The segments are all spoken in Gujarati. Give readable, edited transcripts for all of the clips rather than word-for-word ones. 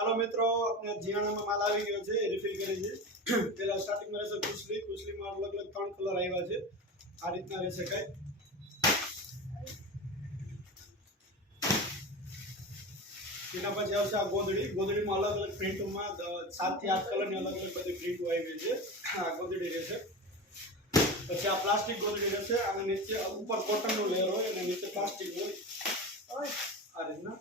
ચાલો મિત્રો, આપણે જીયાણામાં માલ આવી ગયો છે, રિફિલ કરી છે. પેલા સ્ટાર્ટિંગમાં રહેશે કુશલીમાં અલગ અલગ 3 કલર આવ્યા છે. આ રીતના રહેશે કઈ. એના પછી આવશે આ ગોદડીમાં અલગ અલગ પ્રિન્ટમાં 7 થી 8 કલરની અલગ અલગ બધી પ્રિન્ટો આવી છે. આ ગોદડી રહેશે. પછી આ પ્લાસ્ટિક ગોદડી રહેશે. અને નીચે ઉપર કોટનનો લેયર હોય અને નીચે પ્લાસ્ટિક હોય. આ રીતના.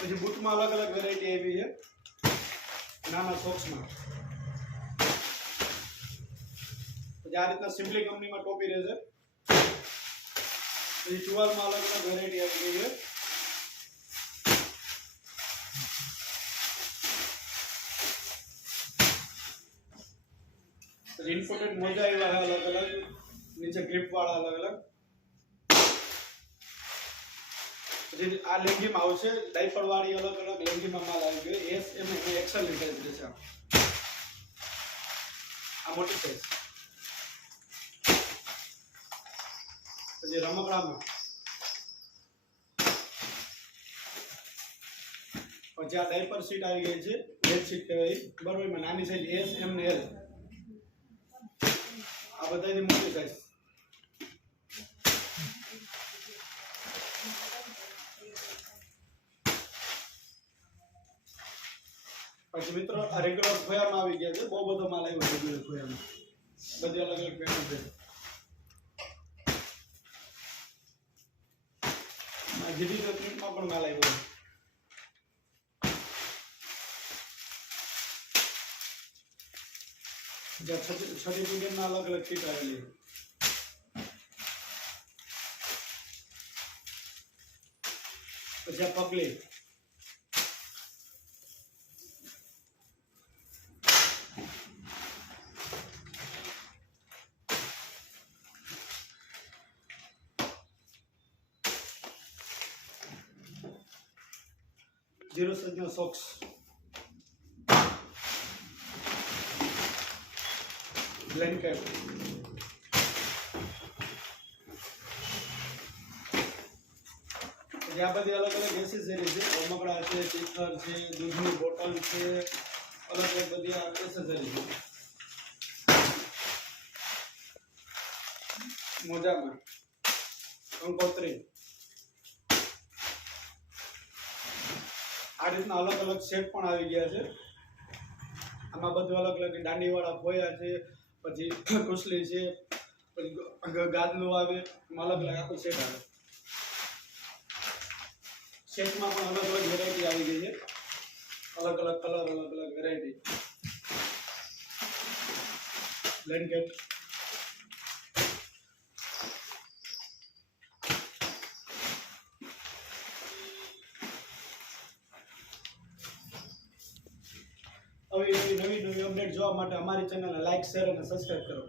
પછી બૂટમાં અલગ અલગ વેરાયટી આવી છે. નાના સોક્સમાં. પછી આ રીતના સિમ્પલી કંપનીમાં ટોપી રહેશે. પછી ટુવાલમાં અલગ અલગ વેરાયટી આવી ગઈ છે. પછી ઇમ્પોર્ટેડ મોજા આવ્યા અલગ અલગ, નીચે ગ્રીપ વાળા અલગ અલગ. પછી આ લેંગીમાં આવશે ડાયપર વાળી અલગ અલગ લેંગીમાં માલ આવી ગયો. એસ એમ અને એક્સેલ ની સાઈઝ રહેશે. આ મોટી સાઈઝ. પછી રમકડામાં પછી આ ડાયપર સીટ આવી ગઈ છે. બેડ સીટ કહેવાય બરોબર. એમાં નાની સાઈઝ એસ એમ ને એલ. આ બધાની મોટી સાઈઝ. પછી મિત્રો આ રેગ્યુલર ખોયામાં આવી ગયા છે. બહુ બધો માલ આવ્યો રેગ્યુલર ખોયામાં. બધી અલગ અલગ પેટર્ન છે. આ ડિજિટલ પ્રિન્ટમાં પણ માલ આવ્યો છે. જ્યાં છઠ્ઠી મીડિયમના અલગ અલગ કીટ આવેલી. પછી આ પગલી. Zero size socks. ब्लैंकेट. यहाँ बધી अलग अलग एसेसरीज है. रमकड़ा છે, ટીથર છે, દૂધની બોટલ છે, અલગ અલગ બધી આ એસેસરીઝ છે. મોજામાં કંકોત્રી. આ રીતના અલગ અલગ સેટ પણ આવી ગયા છે. આમાં બધું અલગ અલગ દાંડીવાળા ખોયા છે, પછી કુશલી છે, પછી ગાદલું આવે, એમાં અલગ અલગ આખું સેટ આવે. સેટમાં પણ અલગ અલગ વેરાયટી આવી ગઈ છે. અલગ અલગ કલર, અલગ અલગ વેરાયટી. બ્લેન્કેટ. હવે નવી અપડેટ જોવા માટે અમારી ચેનલને લાઈક, શેર અને સબસ્ક્રાઇબ કરો.